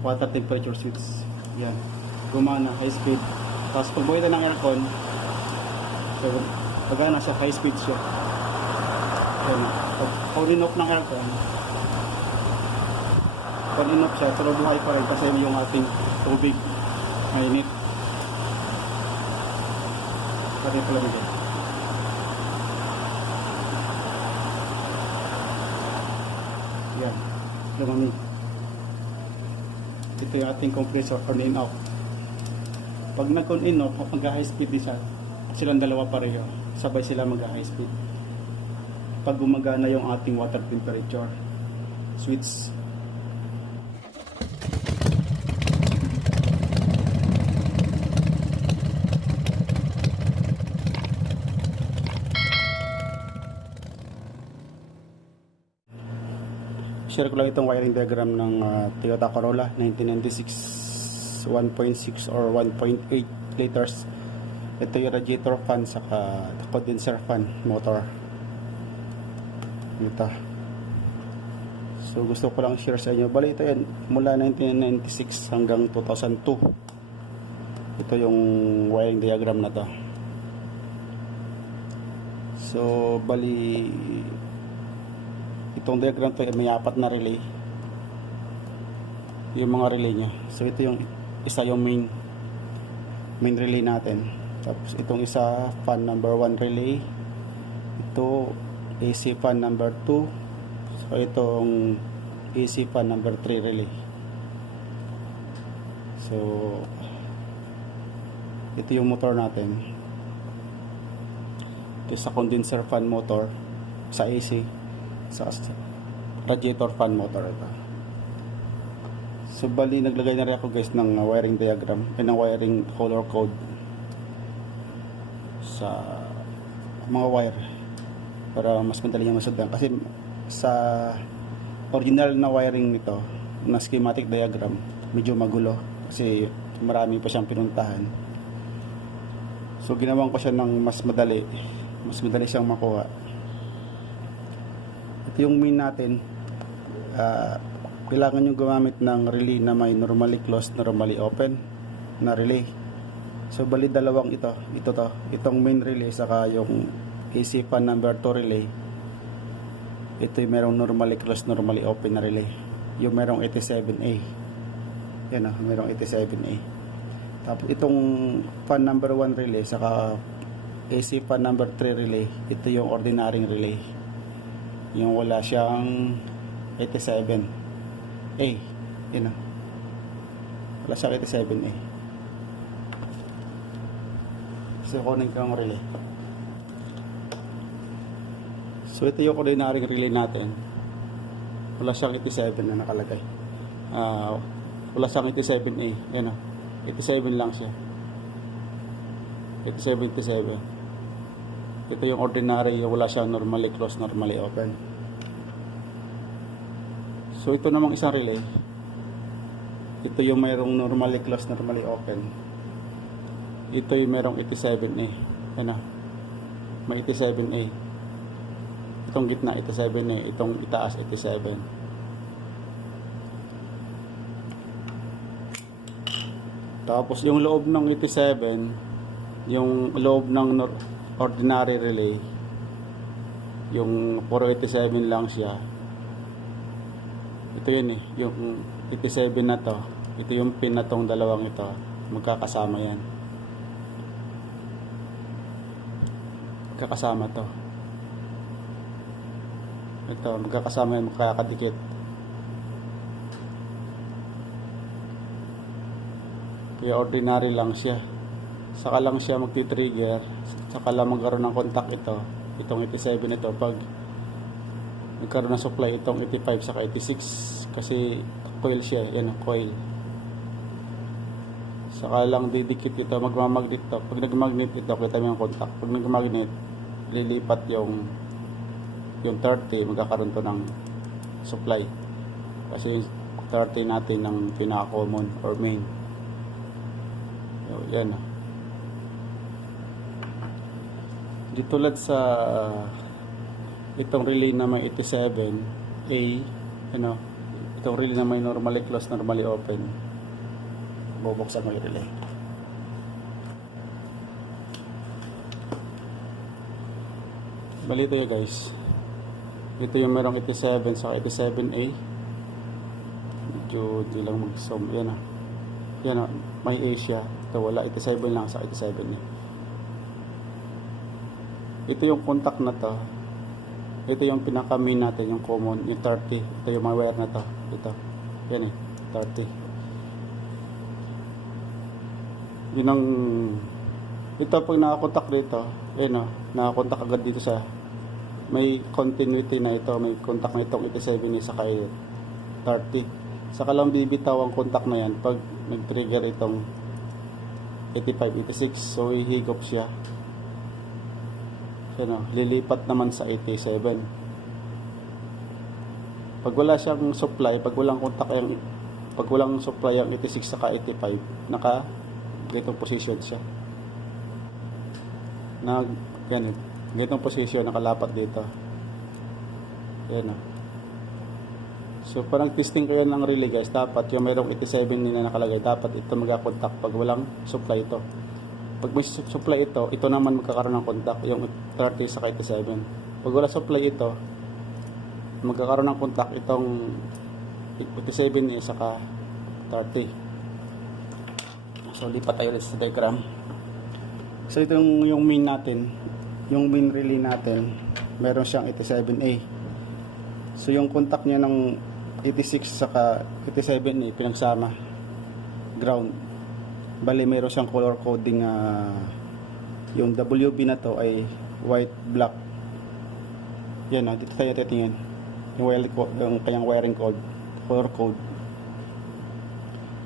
water temperature switch. Yan. Gumana, high speed. Tapos pag buhay ng aircon, pag nasa high speed siya. Yan. Pag on and off ng aircon, on and off siya, pero buhay pa rin kasi yung ating tubig mainit. Pati pala dito. Yan. Lumamig. Ito yung ating compressor on and off. Pag nag-on and off, mag-high speed din siya. Silang dalawa pareho. Sabay sila mag-high speed. Pag gumagana yung ating water temperature switch. Share ko lang itong wiring diagram ng Toyota Corolla 1996 1.6 or 1.8 liters. Ito yung radiator fan saka condenser fan motor. Ito. So gusto ko lang share sa inyo. Bali ito yan mula 1996 hanggang 2002. Ito yung wiring diagram na to. So bali itong diagram to may 4 na relay. Yung mga relay nya. So ito yung isa yung main relay natin. Tapos itong isa fan number 1 relay. Ito AC fan number 2. So itong AC fan number 3 relay. So ito yung motor natin. Ito sa condenser fan motor sa AC. Sa radiator fan motor ito. So bali naglagay na rin ako guys ng wiring diagram ng wiring color code sa mga wire para mas madali yung masundan. Kasi sa original na wiring nito na schematic diagram medyo magulo kasi marami pa siyang pinuntahan. So ginawan ko siya ng mas madali siyang makuha. Yung main natin, kailangan nyo gumamit ng relay na may normally closed, normally open na relay. So bali dalawang itong main relay saka yung AC fan number 2 relay. Ito yung merong normally closed, normally open na relay. Yung merong 87A. Yan merong 87A. Tapos itong fan number 1 relay saka AC fan number 3 relay, ito yung ordinary relay. Yung wala siyang 87A. Yun wala siyang 87A. So kunin ko ang relay. So ito yung ordinary relay natin. Wala siyang 87 na nakalagay. Wala siyang 87A. Yan 87 lang siya. 87. Ito yung ordinary, wala siyang normally closed, normally open. So ito namang isang relay. Ito yung mayroong normally closed, normally open. Ito yung mayroong 87A. Yan may 87A. Itong gitna 87A, itong itaas 87. Tapos yung loob ng 87, yung loob ng ordinary relay, yung 487 lang siya. Ito yun yung 87 na to. Ito yung pin na tong dalawang ito, magkakasama yan. Magkakasama to. Ito, magkakasama yan, magkakadikit. Kaya ordinary lang siya. Saka lang siya magti-trigger, saka lang magkaroon ng contact itong 87 ito pag nagkaroon ng supply itong 85 saka 86 kasi coil siya, yan coil. Saka lang didikit ito, magmamagnet ito. Pag nagmagnet ito, kita mo yung contact. Pag nagmagnet, lilipat yung 30, magkakaroon to ng supply. Kasi yung 30 natin ng pinaka-common or main. So, yan di tulad sa itong relay na may 87A, Itong relay na may normally closed, normally open. Bubuksan ko yung relay. Bali ito yun guys. Ito yung merong 87 sa 87A. Medyo di lang mag-zoom. Yan ah. Yan ah. May A siya. Ito wala. 87 lang sa 87A. Ito yung contact na to. Ito yung pinaka-main natin. Yung common. Yung 30. Ito yung mga wire na to. Ito. Yan eh. 30. Yun ang... Ito pag nakakontak dito. Yan o. Nakakontak agad dito sa... May continuity na ito, may contact na itong 87 sa kay 30. Saka lang bibitaw ang contact na yan pag nag-trigger itong 85, 86. So ihigop siya. So, lilipat naman sa 87. Pag wala siyang supply, pag walang contact yung, pag walang supply ang 86 saka 85, naka ganitong position siya. Ganito. Ganitong position, nakalapat dito. Ayan o. So, parang testing ko yan ng relay guys. Dapat yung mayroong 87 na nakalagay, dapat ito magka-contact pag walang supply ito. Pag may supply ito naman magkakaroon ng contact, yung 30 sa 87. Pag wala supply ito, magkakaroon ng contact itong 87 saka 30. So, lipat tayo ulit sa diagram. So, ito yung main natin. Yung main relay natin, meron siyang 87A. So yung contact niya ng 86 saka 87A pinagsama ground. Bali meron siyang color coding, yung WB na to ay white black. Yan dito tayo titingin. Yung kanyang wiring code, color code.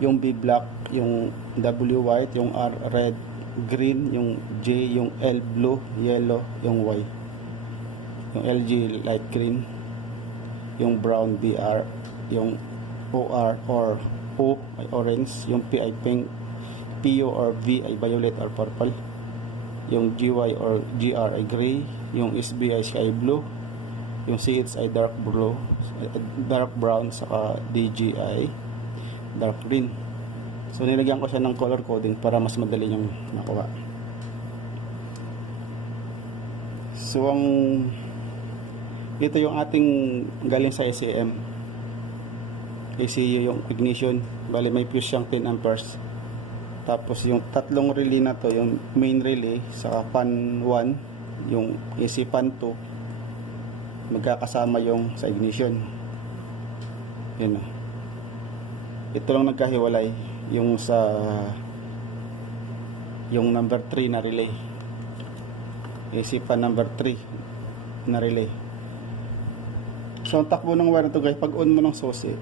Yung B black, yung W white, yung R red, green, yung J, yung L blue, yellow, yung Y, yung LG light green, yung brown BR, yung OR or O ay orange, yung P ay pink, PO or V ay violet or purple, yung GY or GR ay gray, yung SB ay sky blue, yung CH ay dark blue, dark brown, saka DG ay dark green. So nilagyan ko siya ng color coding para mas madali yung nakuha. So ito yung ating galing sa ACM. ACU yung ignition. Bali may fuse siyang 10 amperes. Tapos yung tatlong relay na to, yung main relay sa fan 1, yung AC fan 2, magkakasama yung sa ignition. Yun. Ito lang nagkahiwalay. Yung number 3 na relay, AC fan number 3 na relay. So ang takbo ng wire to guys, pag on mo ng susi,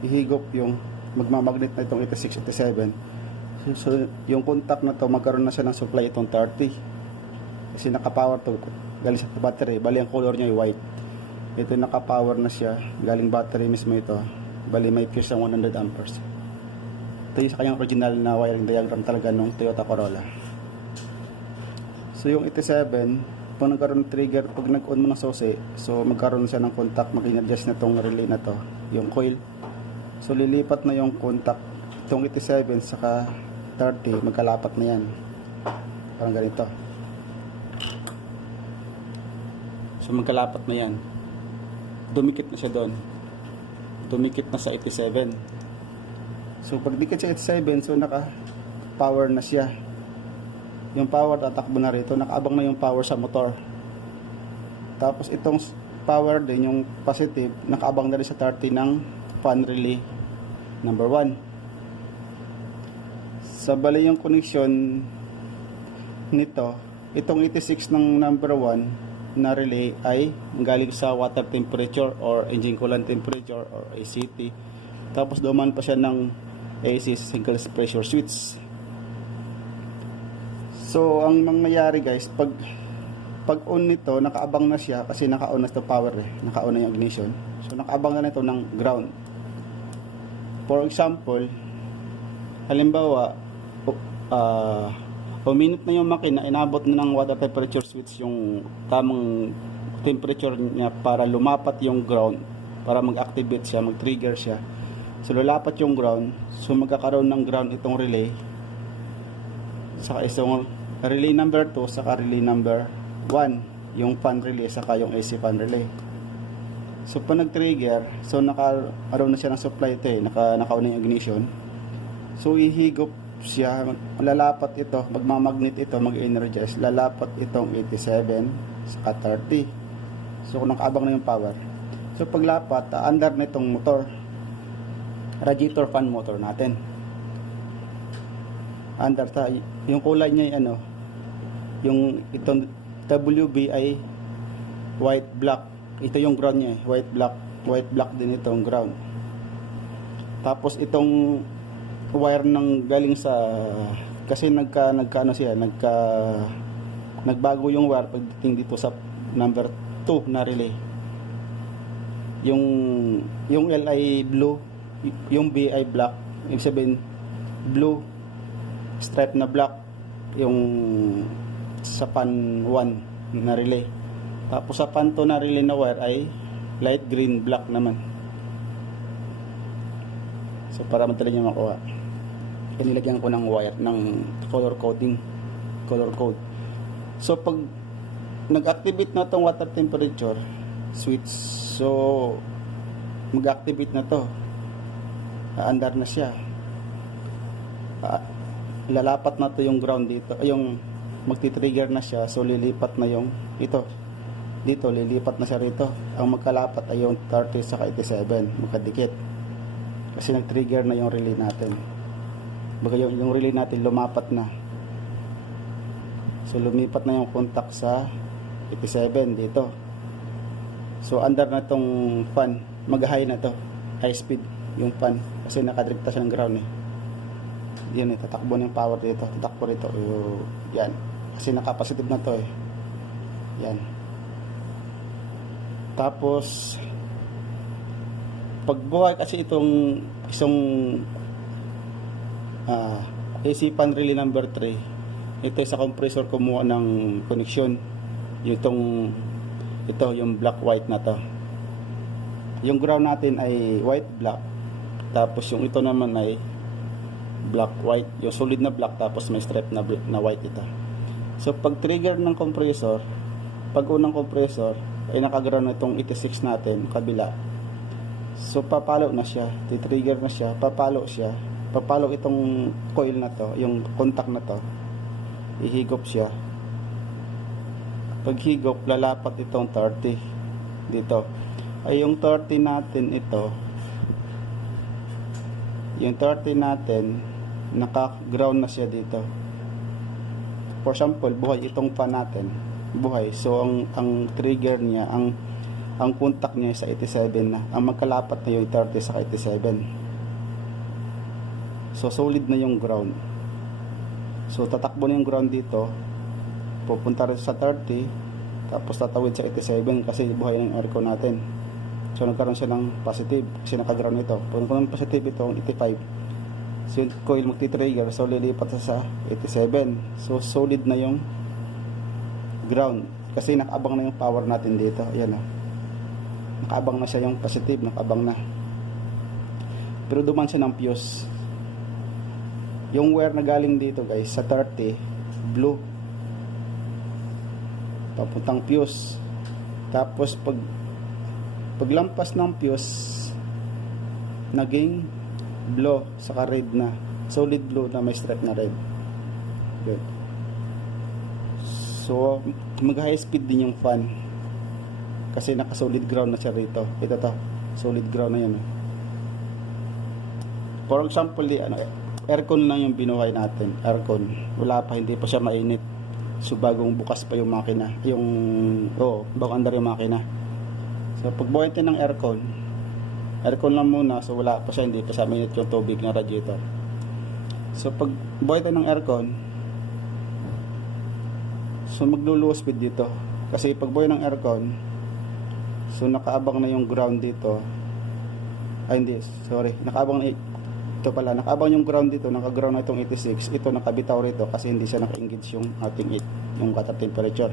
ihigop yung magmamagnet na itong 86, 87. So yung contact na to, magkaroon na siya ng supply itong 30 kasi nakapower to galing sa battery. Bali ang color niya ay white. Ito nakapower na siya galing battery mismo ito. Bali may fuse ng 100 amperes. Ito yung sa kanyang original na wiring diagram talaga nung Toyota Corolla. So yung 87, pag nagkaroon ng trigger, pag nag-on mo ng susi, so magkaroon siya ng contact, mag-adjust na tong relay na to, yung coil. So lilipat na yung contact, itong 87 saka 30, magkalapat na yan. Parang ganito. So magkalapat na yan. Dumikit na siya doon. Dumikit na sa 87. So pag dikit sa 87, so naka power na siya. Yung power tatakbo na rito, nakaabang na yung power sa motor. Tapos itong power din, yung positive, nakaabang na rin sa 30 ng fan relay number 1. Sa bali yung connection nito, itong 86 ng number 1 na relay ay galing sa water temperature or engine coolant temperature or ACT. Tapos dumaan pa siya ng AC, single pressure switch. So ang mangyayari guys, pag on nito, nakaabang na siya kasi naka-on na ito power naka-on na yung ignition. So nakaabang na ito ng ground. For example, halimbawa uminit na yung makina, inabot na ng water temperature switch yung tamang temperature niya para lumapat yung ground, para mag-activate siya, mag-trigger siya. So lalapat yung ground, so magkakaroon ng ground itong relay, saka isang relay number 2, saka relay number 1, yung fan relay, saka yung AC fan relay. So pag nag-trigger, so nakaroon na siya ng supply ito nakauna yung ignition. So ihigop siya, lalapat ito, magmamagnet ito, mag-energize, lalapat itong 87 saka 30. So kung nakaabang na yung power, so paglapat, under na itong motor, radiator fan motor natin, under ta, yung kulay niya ay yung itong WB ay white black, ito yung ground niya, white black din itong ground. Tapos itong wire ng galing sa, kasi nagbago yung wire pagdating dito sa number 2 na relay. Yung L ay blue, yung B ay black, ibig sabihin blue stripe na black yung sa pan 1 na relay. Tapos sa pan 2 na relay na wire ay light green black naman. So para madali niyo makuha, nilagyan ko ng wire ng color code. So pag nag-activate na tong water temperature switch, so mag-activate na to, andar na siya, lalapat na to yung ground dito, yung magti-trigger na siya, so lilipat na yung dito lilipat na siya rito. Ang magkalapat ay yung 30 saka 87, magkadikit kasi nag-trigger na yung relay natin. Baga yung relay natin lumapat na, so lumipat na yung contact sa 87 dito. So under na tong fan, mag-high na to, high speed yung fan kasi nakadrikta siya ng ground yan tatakbo na yung power dito, tatakbo rito, yan kasi naka-positive na to yan. Tapos pagbuhay kasi itong isang AC fan relay number 3, ito sa compressor kumuha ng connection, ito yung black white na to, yung ground natin ay white black, tapos yung ito naman ay black white, yung solid na black, tapos may stripe na white ito. So pag trigger ng compressor, pag unang compressor ay nakaground na itong 86 natin kabila, so papalo na siya, titrigger na siya, papalo itong coil na to, yung contact na to, ihigop siya. Pag higop, lalapat itong 30 dito. Ay yung 30 natin ito, yung 30 natin naka-ground na siya dito. For example, buhay itong fan natin, buhay. So ang trigger niya, ang contact niya sa 87 na. Ang magkalapat na yung 30 sa 87. So solid na yung ground. So tatakbo na yung ground dito, pupunta rin sa 30, tapos tatawid sa 87 kasi buhay ng aircon natin. So nagkaroon siya ng positive kasi naka-ground ito. Kung ng positive ito, 85. So yung coil magti-trigger, so lilipat sa 87. So solid na yung ground kasi nakaabang na yung power natin dito. Ayan nakaabang na siya yung positive, nakaabang na. Pero duman siya ng fuse. Yung wire na galing dito guys sa 30, blue, papuntang fuse. Tapos paglampas ng fuse, naging blue saka red na, solid blue na may stripe na red. Good. So mag high speed din yung fan kasi naka solid ground na siya rito. Ito to, solid ground na yan. For example, aircon lang yung binuhay natin, aircon, wala pa, hindi pa siya mainit. So bagong bukas pa yung makina, bagong andar yung makina. So pag buhay ng aircon lang muna, so wala pa siya, hindi pa siya mainit yung tubig ng radiator. So pag buhay ng aircon, so maglo-low speed dito kasi pag buhay ng aircon, so nakaabang na yung ground dito, nakaabang yung ground dito, naka-ground na itong 86, ito nakabitaw rito kasi hindi siya naka-engage yung ating yung water temperature.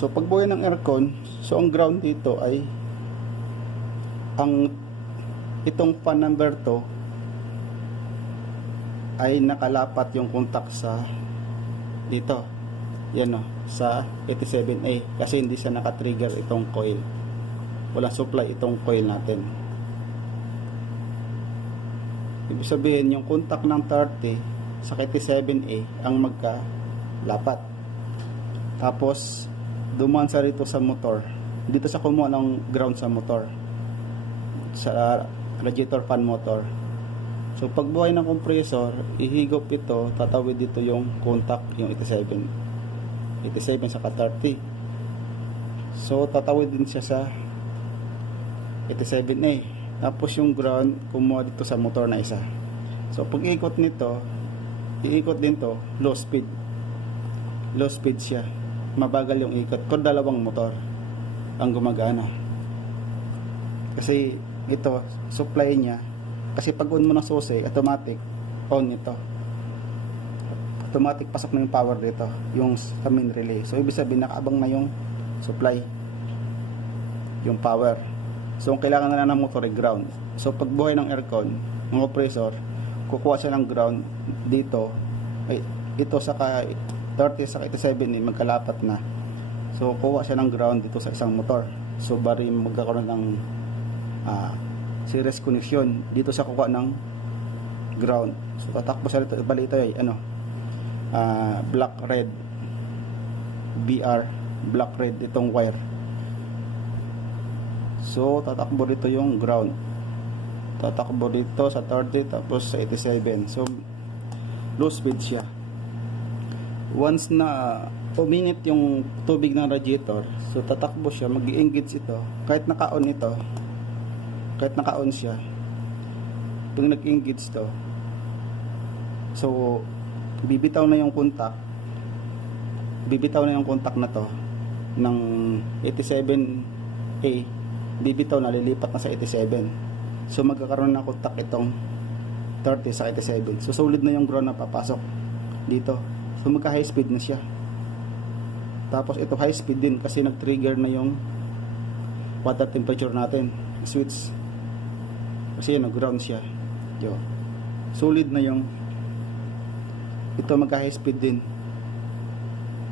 So pagbuhay ng aircon, so ang ground dito ay itong fan number 2 ay nakalapat yung contact sa dito. Yan o, sa 87A kasi hindi siya naka-trigger itong coil. Walang supply itong coil natin. Ibig sabihin yung contact ng 30 sa 87A ang magkalapat. Tapos dumaan sa rito sa motor. Dito sa kumuha ng ground sa motor. Sa radiator fan motor. So pagbuhay ng compressor, ihigop ito, tatawid dito yung contact, yung 87 sa 30. So tatawid din siya sa 87A. Tapos yung ground kumuha dito sa motor na isa. So pag ikot nito, iikot din to low speed. Low speed siya. Mabagal yung ikot. Kung dalawang motor ang gumagana. Kasi ito, supply niya. Kasi pag on mo ng susi, automatic on ito. Automatic pasok na yung power dito, yung sa main relay. So ibig sabihin nakaabang na yung supply, yung power. So ang kailangan na lang ng motor ay ground. So pagbuhay ng aircon, ng compressor, kukuha siya ng ground dito. Ay, ito sa 30 sa 87 magkalapat na. So kuha siya ng ground dito sa isang motor. So bari magkakaroon ng series connection dito sa kukuha ng ground. So tatakbo siya dito. Bali ito ay black red BR black red itong wire. So tatakbo dito yung ground, tatakbo dito sa 30 tapos sa 87. So low speed siya. Once na uminit yung tubig ng radiator, so tatakbo siya, mag-i-engage ito kahit naka-on ito, kahit naka-on siya. Pag nag-engage to, so bibitaw na yung contact, na to ng 87A, bibitaw na, lilipat na sa 87. So magkakaroon ng contact itong 30 sa 87. So solid na yung ground na papasok dito. So magka high speed na siya. Tapos ito high speed din kasi nag-trigger na yung water temperature natin, switch. Kasi yun, ground siya. Yo. Solid na yung ito, magka high speed din.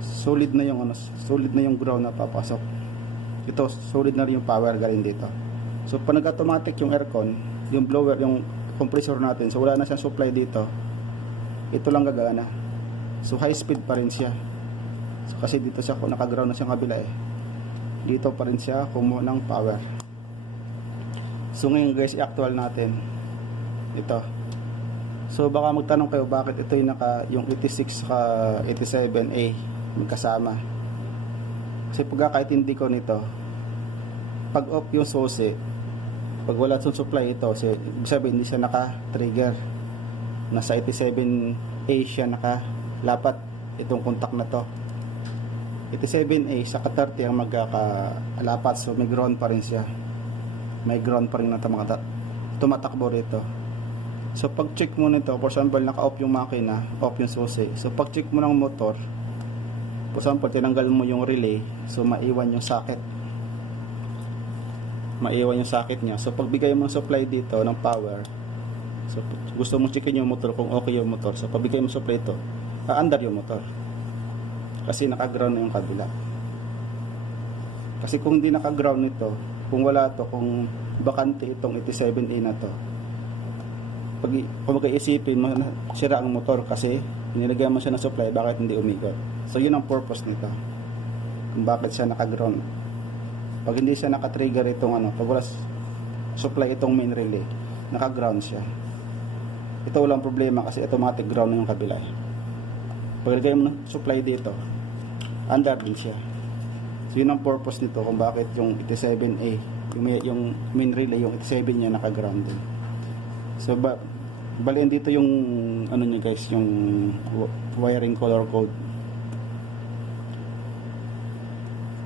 Solid na yung solid na yung ground na papasok. Ito, solid na rin yung power galing dito. So pag nag-automatic yung aircon, yung blower, yung compressor natin, so wala na siyang supply dito, ito lang gagana. So high speed pa rin siya. So kasi dito siya naka-ground na siya kabila eh. Dito pa rin siya kumuha ng power. So ngayon guys, i-actual natin ito. So baka magtanong kayo bakit ito yung 86 ka 87A magkasama. Kasi pagkakaintindi ko nito, pag off yung susi, pag wala yung supply ito, kasi ibig sabihin hindi siya naka-trigger. Nasa 87A siya nakalapat itong contact na to. 87A sa 30 ang magkakalapat, so may ground pa rin siya. May ground pa rin na tumatakbo rito. So pag check mo nito, for example naka-off yung makina, off yung susi. So pag check mo ng motor, for example tinanggal mo yung relay, so maiwan yung socket. Maiwan yung socket niya. So pagbigay mo ng supply dito ng power, so gusto mo checkin yung motor kung okay yung motor. So pagbigay mo supply ito, aandar yung motor. Kasi naka-ground na yung kabila. Kasi kung hindi naka-ground nito, kung wala to, kung bakante itong 87A na to, kung mag-iisipin mo, sira ang motor kasi nilagyan mo siya ng supply, bakit hindi umikot? So yun ang purpose nito, kung bakit siya naka-ground. Pag hindi siya naka-trigger itong pag wala supply itong main relay, naka-ground siya. Ito walang problema kasi automatic ground na yung kabila. Pag nilagay mo ng supply dito, under din siya. So yun ang purpose nito kung bakit yung 87A, yung main relay, yung 87 niya naka-ground din. So balian dito yung niya guys, yung wiring color code.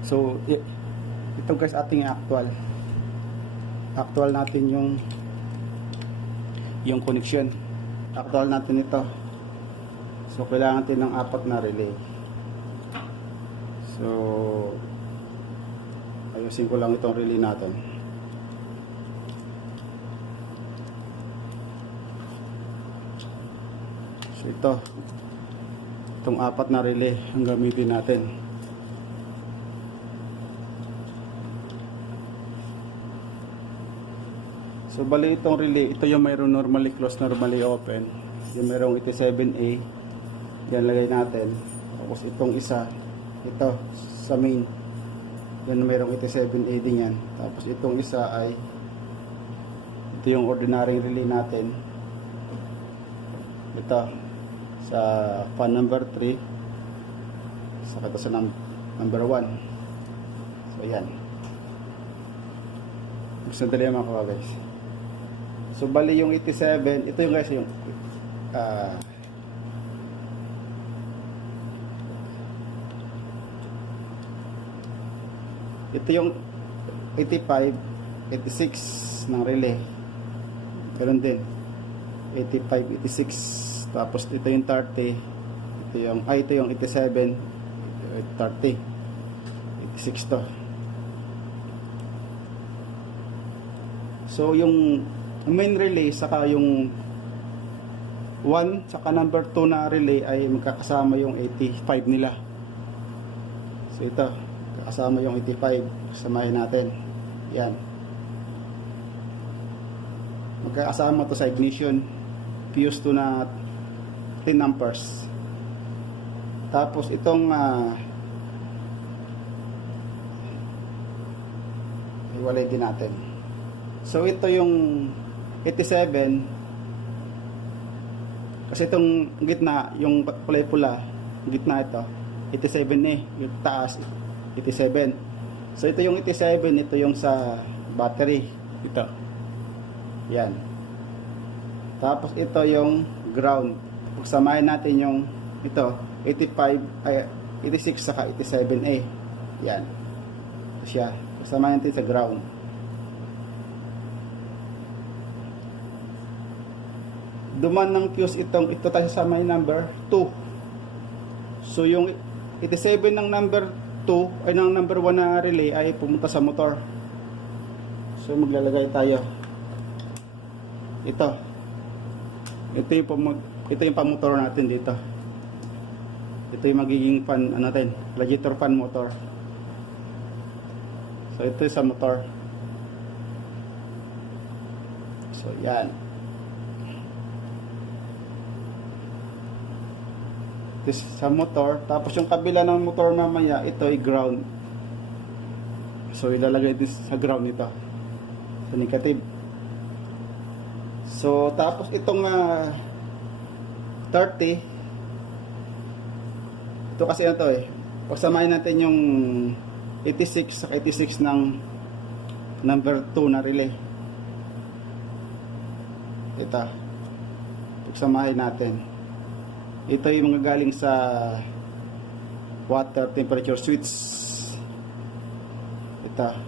So ito guys ating actual natin yung connection. Actual natin ito. So kailangan natin ng 4 na relay. So Ayusin ko lang itong relay natin. So itong apat na relay ang gamitin natin. So bali itong relay, ito yung mayroong normally closed, normally open. Yung mayroong 87A, yan lagay natin. Tapos itong isa, ito sa main, yan mayroong 87A din yan. Tapos itong isa ay ito yung ordinary relay natin. Ito sa fan number 3, saka ito sa number 1. So yan. Gusto dali mga guys. So bali yung 87, ito yung guys yung ito yung 85, 86 ng relay. Ganun din. 85, 86. Tapos ito yung 30. Ito yung 87, 30. 86 to. So yung main relay saka yung 1 saka number 2 na relay ay magkakasama yung 85 nila. So ito, kasama yung 85, samahin natin. Yan. Magkakasama to sa ignition. Fuse to na 10 amperes. Tapos itong iwalay din natin. So ito yung 87, kasi itong gitna, yung kulay pula, gitna ito, 87A, yung taas, 87. So ito yung 87, ito yung sa battery, ito. Yan. Tapos ito yung ground. Pagsamahin natin yung ito, 85, ay 86 saka 87A. Yan. Ito siya. Pagsamahin natin sa ground. Duman ng fuse ito tayo sa may number 2. So yung 87 ng number 2 ay ng number 1 na relay ay pumunta sa motor. So maglalagay tayo. Ito yung pamotor natin dito. Ito yung magiging fan natin, radiator fan motor. So ito sa motor. So yan. This sa motor, tapos yung kabila ng motor mamaya, ito ay ground. So ilalagay din sa ground ito. So negative. So tapos itong 30, ito kasi na to pagsamahin natin yung 86 sa 86 ng number 2 na relay. Ito. Pagsamahin natin. Ito yung mga galing sa water temperature switch. Ito.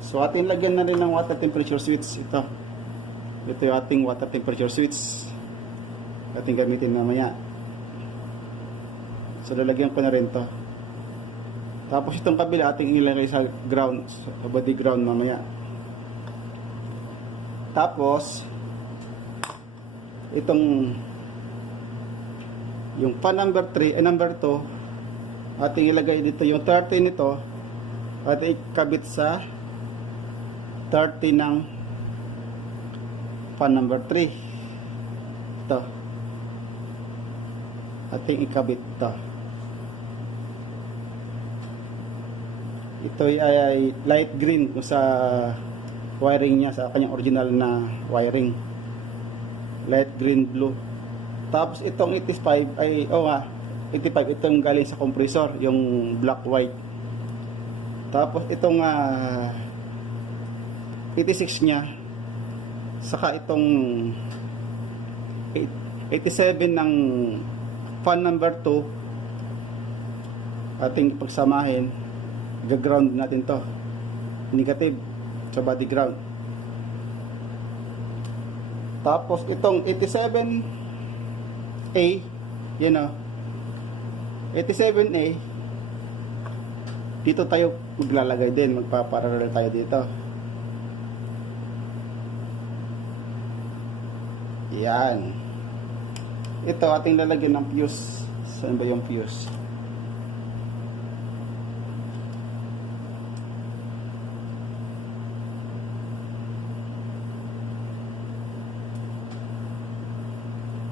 So ating lagyan na rin ng water temperature switch. Ito yung ating water temperature switch. Ating gamitin mamaya. So lalagyan ko na rin to. Tapos itong kabila ating ilagay sa ground, sa body ground mamaya. Tapos itong yung fan number 3 number 2 ating ilagay dito yung 30 nito at ikabit sa 30 ng fan number 3. Ito ating ikabit ito ay light green kung sa wiring niya, sa kanyang original na wiring, light green blue. Tapos itong 85 ay 85 itong galing sa compressor, yung black white. Tapos itong 86 niya saka itong 87 ng fan number 2 ating pagsamahin, gaground natin to, negative sa body ground. Tapos itong 87A, yan 87A, dito tayo maglalagay din, magpaparallel tayo dito. Yan. Ito ating lalagyan ng fuse. Saan ba yung fuse?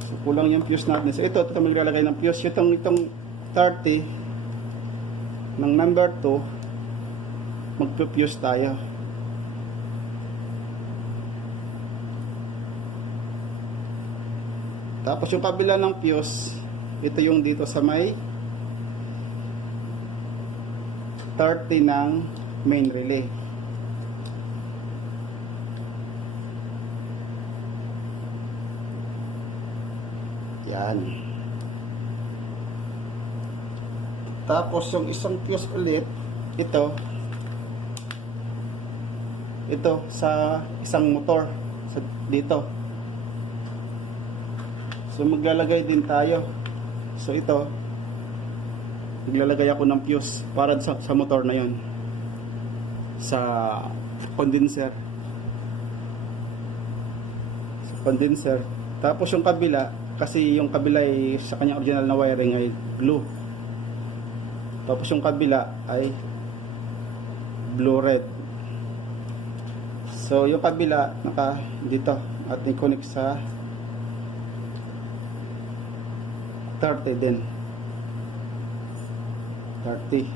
So kulang yung fuse natin. So ito maglalagay ng fuse. Itong 30 ng number 2, magpo-fuse tayo. Tapos yung kabila ng fuse, ito yung dito sa may 30 ng main relay. Yan. Tapos yung isang fuse ulit, ito sa isang motor dito. So maglalagay din tayo. So ito, maglalagay ako ng fuse para sa motor na yon, sa condenser. Tapos yung kabila, kasi yung kabila ay sa kanyang original na wiring ay blue. Tapos yung kabila ay blue red. So yung kabila naka dito at i-connect sa 30 din. 30.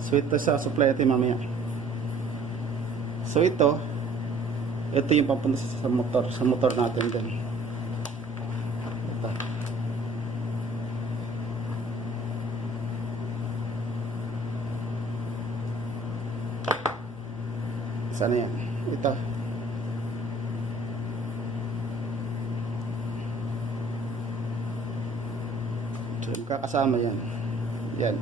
So ito sa supply natin mamaya. So ito yung papunta sa motor natin din. Ito. Sana yan? Ito. So, kakasama yan. Yan.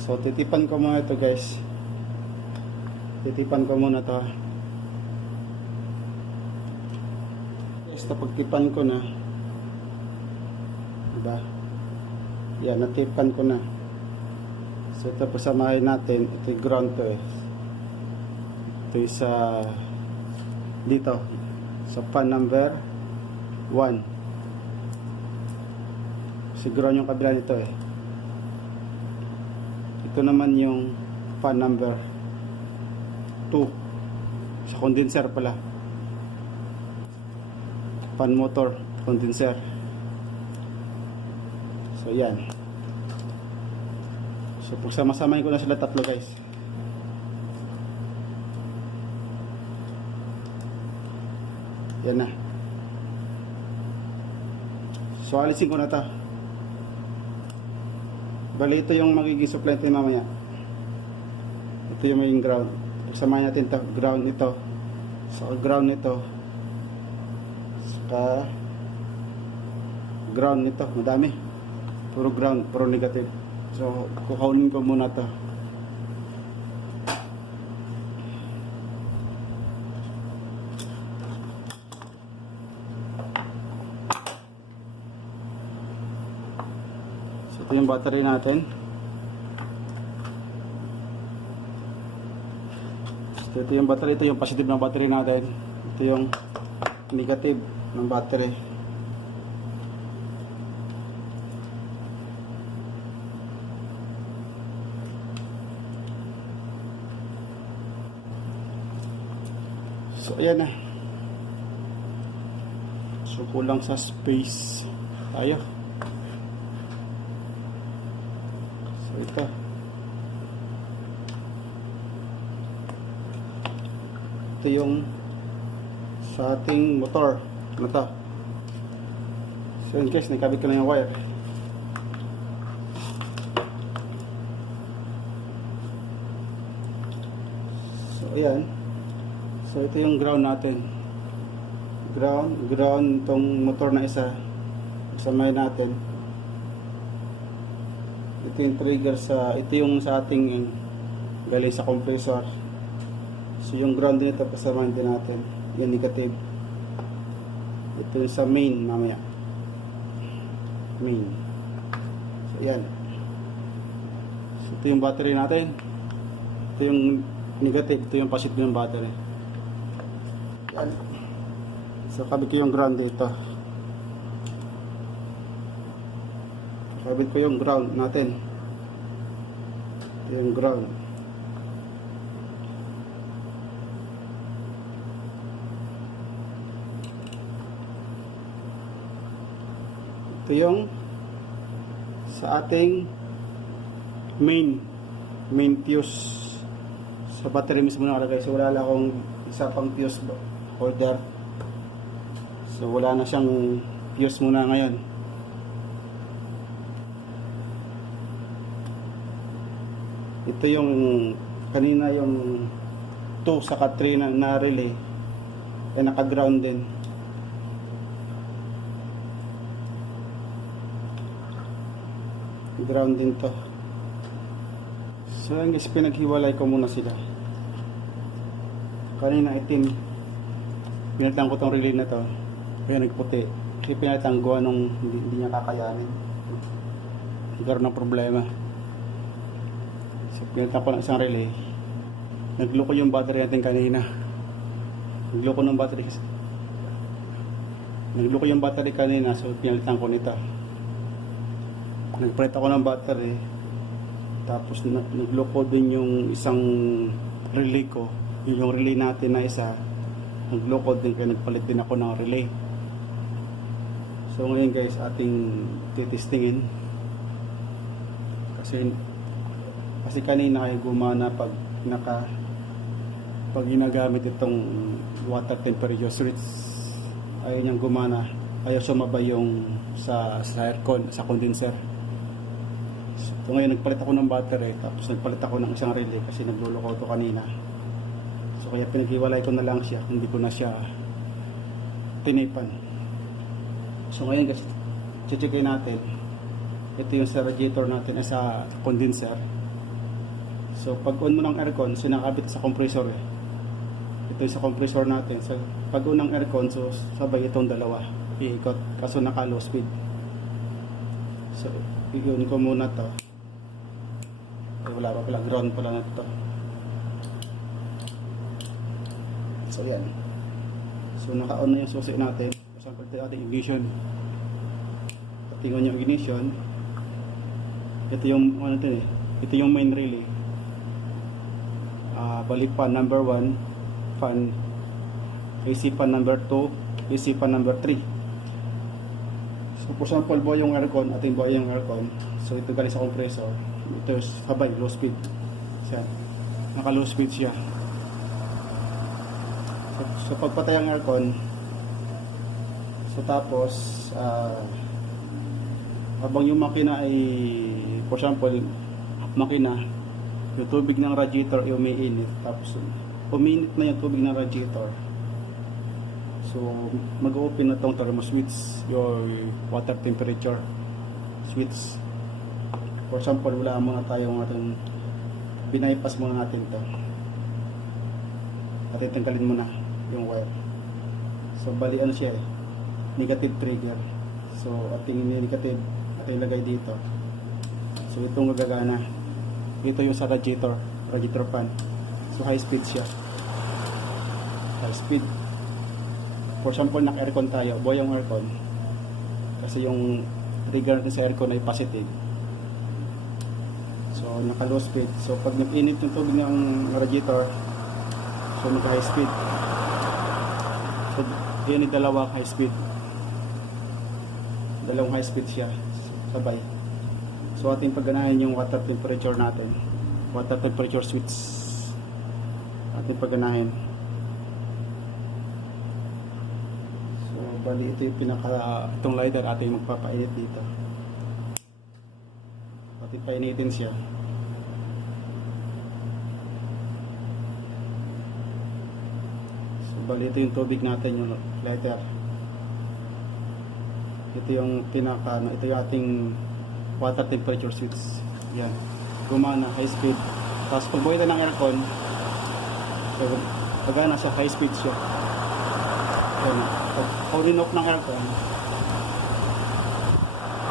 So, titipan ko muna ito guys. Titipan ko muna ito. Guys, pagtipan ko na. Diba? Yan, natipan ko na. So, ito pasamahin natin. Ito yung ground to eh. Ito yung sa dito. Sa pan number 1. Siguro yung kabila nito eh. Ito naman yung fan number 2 sa condenser pala. Fan motor, condenser. So yan. So pagsama-samahin ko na sila tatlo guys. Yan na. So alisin ko na ito. Bali ito yung magiging supply natin mamaya. Ito yung main ground. Pagsamahin natin ito, ground ito. Saka ground ito. Saka ground ito. Madami. Puro ground, puro negative. So kukunin ko muna ito. Ito yung battery natin. So, ito yung battery, ito yung positive ng battery natin. Ito yung negative ng battery. So ayan na. So kulang sa space tayo. Ito yung sa ating motor na to. So in case nakabit ko na yung wire. So ayan. So ito yung ground natin. Ground itong motor na isa. Samahin natin. Ito yung trigger ito yung sa ating galing sa compressor. So yung ground din ito kasamahan din natin. Yung negative. Ito yung sa main mamaya. Main. So yan. Ito yung battery natin. Ito yung negative. Ito yung positive ng battery. Yan. So, kabit ko yung ground dito. Kabit ko yung ground natin. Ito yung ground. Ito yung sa ating main fuse sa battery mismo nakalagay. So wala lang akong isa pang fuse holder, so wala na siyang fuse muna ngayon. Ito yung kanina yung 2 saka 3 na relay ay naka ground din. Ground din to. So ang guys, pinaghiwalay ko muna sila. Kanina itim, pinatang ko tong relay na to, kaya nagputi. Kasi pinatang gawa nung hindi niya kakayanin, nagkaroon ng problema. So pinatang ko ng isang relay. Nagloko yung battery natin kanina. Nagloko yung battery kanina, so pinalitan ko nito. Nagpalit ako ng battery, tapos nagloko din yung isang relay ko, yung relay natin na isa nagloko din, kaya nagpalit din ako ng relay. So ngayon guys, ating titistingin kasi kanina ay gumana pag ginagamit itong water temperature switch, ayaw niyang gumana, ayaw sumabay yung sa aircon, sa condenser. So ngayon nagpalit ako ng battery, tapos nagpalit ako ng isang relay kasi nagluloko ito kanina. So kaya pinaghiwalay ko na lang siya, hindi ko na siya tinipan. So ngayon guys, checkin natin. Ito yung sa radiator natin, sa condenser. So pag on mo ng aircon, sinakabit sa compressor eh. Ito yung sa compressor natin. So pag on ng aircon, so sabay itong dalawa iikot, kaso naka low speed. So i-on ko muna to. Wala pa pala, ground pala na ito. So yan. So naka-on na yung susi natin. For example, ito yung ating ignition. Patingon yung ignition. Ito yung ano ito eh. Ito yung main relay. Balik fan number 1, fan AC fan number 2, AC fan number 3. So for example, buhay yung aircon, ating buhay yung aircon. So ito galing sa compressor. Ito sabay, low speed. Siya. Naka low speed siya. So pagpatay ang aircon, so tapos habang yung makina ay, for example, makina, yung tubig ng radiator ay umiinit, tapos umiinit na yung tubig ng radiator, so mag-open na tong thermo switch, yung water temperature switch. For example, wala muna tayong ating binaypas muna natin to, at tanggalin muna yung wire. So bali ano siya eh, negative trigger. So ating negative ating lagay dito. So itong gagana, ito yung sa radiator fan. So high speed siya, high speed. For example, naka-aircon tayo, buhay yung aircon kasi yung trigger natin sa aircon ay positive. So naka low speed. So pag nag-init yung tubig ng radiator, so naka high speed. So yan yung dalawang high speed. Dalawang high speed siya sabay. So ating pagganahin yung water temperature natin, water temperature switch ating pagganahin. So bali ito yung itong lighter ating magpapainit dito. Ating painitin siya. So bali ito yung tubig natin, yung lighter. Ito yung ito yung ating water temperature switch. Yan, gumana, high speed. Tapos pag buhay ng aircon, pagana sa high speed siya. Yan, pag on off ng aircon,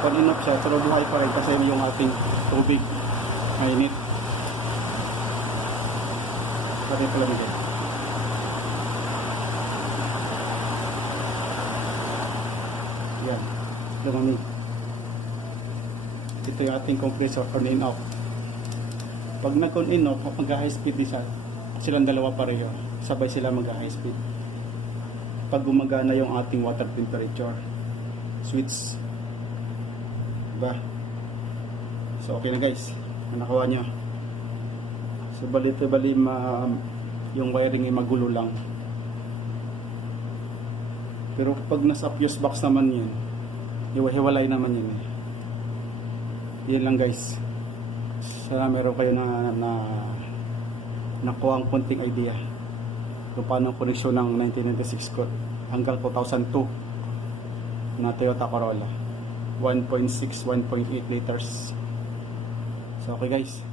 on off siya, pero buhay pa rin kasi yung ating tubig Mainit. Pati pala nito. Yan. Lumamig. Ito yung ating compressor on and off. Pag nag-on and off, mag-high speed isa, silang dalawa pareho. Sabay sila mag-high speed. Pag gumagana yung ating water temperature switch. Diba? So okay na guys. Nakuha nyo. So bali yung wiring ay magulo lang. Pero pag nasa fuse box naman yun, hiwa-hiwalay naman yun eh. Yan lang guys. Sana meron kayo na nakuha ang konting idea kung paano ang koneksyon ng 1996 hanggang 2002 na Toyota Corolla 1.6, 1.8 liters. So okay guys,